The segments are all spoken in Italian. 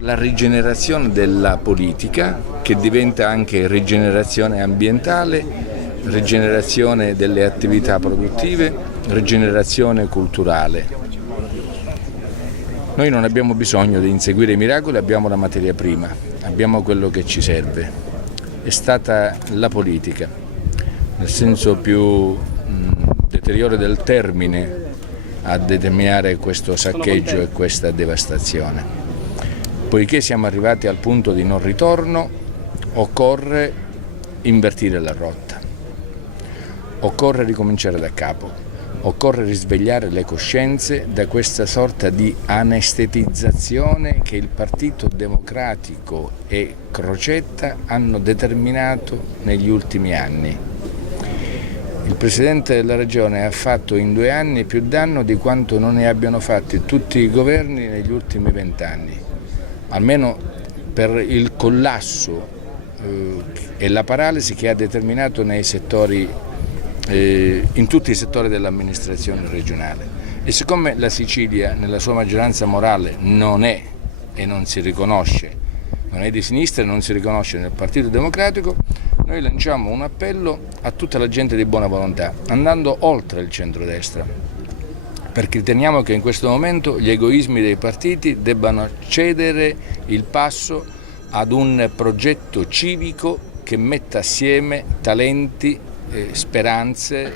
la rigenerazione della politica, che diventa anche rigenerazione ambientale, rigenerazione delle attività produttive, rigenerazione culturale. Noi non abbiamo bisogno di inseguire i miracoli, abbiamo la materia prima, abbiamo quello che ci serve. È stata la politica, nel senso più deteriore del termine, a determinare questo saccheggio e questa devastazione. Poiché siamo arrivati al punto di non ritorno, occorre invertire la rotta, occorre ricominciare da capo, occorre risvegliare le coscienze da questa sorta di anestetizzazione che il Partito Democratico e Crocetta hanno determinato negli ultimi anni. Il Presidente della Regione ha fatto in 2 anni più danno di quanto non ne abbiano fatti tutti i governi negli ultimi 20 anni, almeno per il collasso e la paralisi che ha determinato nei settori, in tutti i settori dell'amministrazione regionale. E siccome la Sicilia nella sua maggioranza morale non è e non si riconosce, non è di sinistra e non si riconosce nel Partito Democratico, noi lanciamo un appello a tutta la gente di buona volontà, andando oltre il centrodestra, perché riteniamo che in questo momento gli egoismi dei partiti debbano cedere il passo ad un progetto civico che metta assieme talenti, speranze,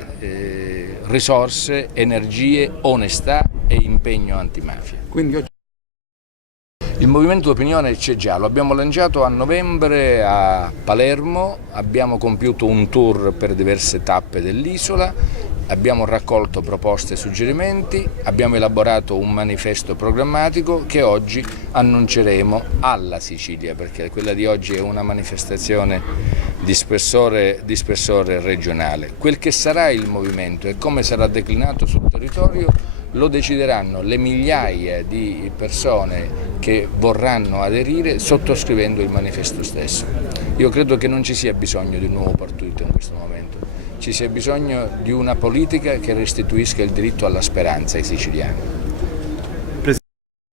risorse, energie, onestà e impegno antimafia. Il movimento d'opinione c'è già, lo abbiamo lanciato a novembre a Palermo, abbiamo compiuto un tour per diverse tappe dell'isola, abbiamo raccolto proposte e suggerimenti, abbiamo elaborato un manifesto programmatico che oggi annunceremo alla Sicilia, perché quella di oggi è una manifestazione di spessore regionale. Quel che sarà il movimento e come sarà declinato sul territorio lo decideranno le migliaia di persone che vorranno aderire sottoscrivendo il manifesto stesso. Io credo che non ci sia bisogno di un nuovo partito in questo momento, ci sia bisogno di una politica che restituisca il diritto alla speranza ai siciliani.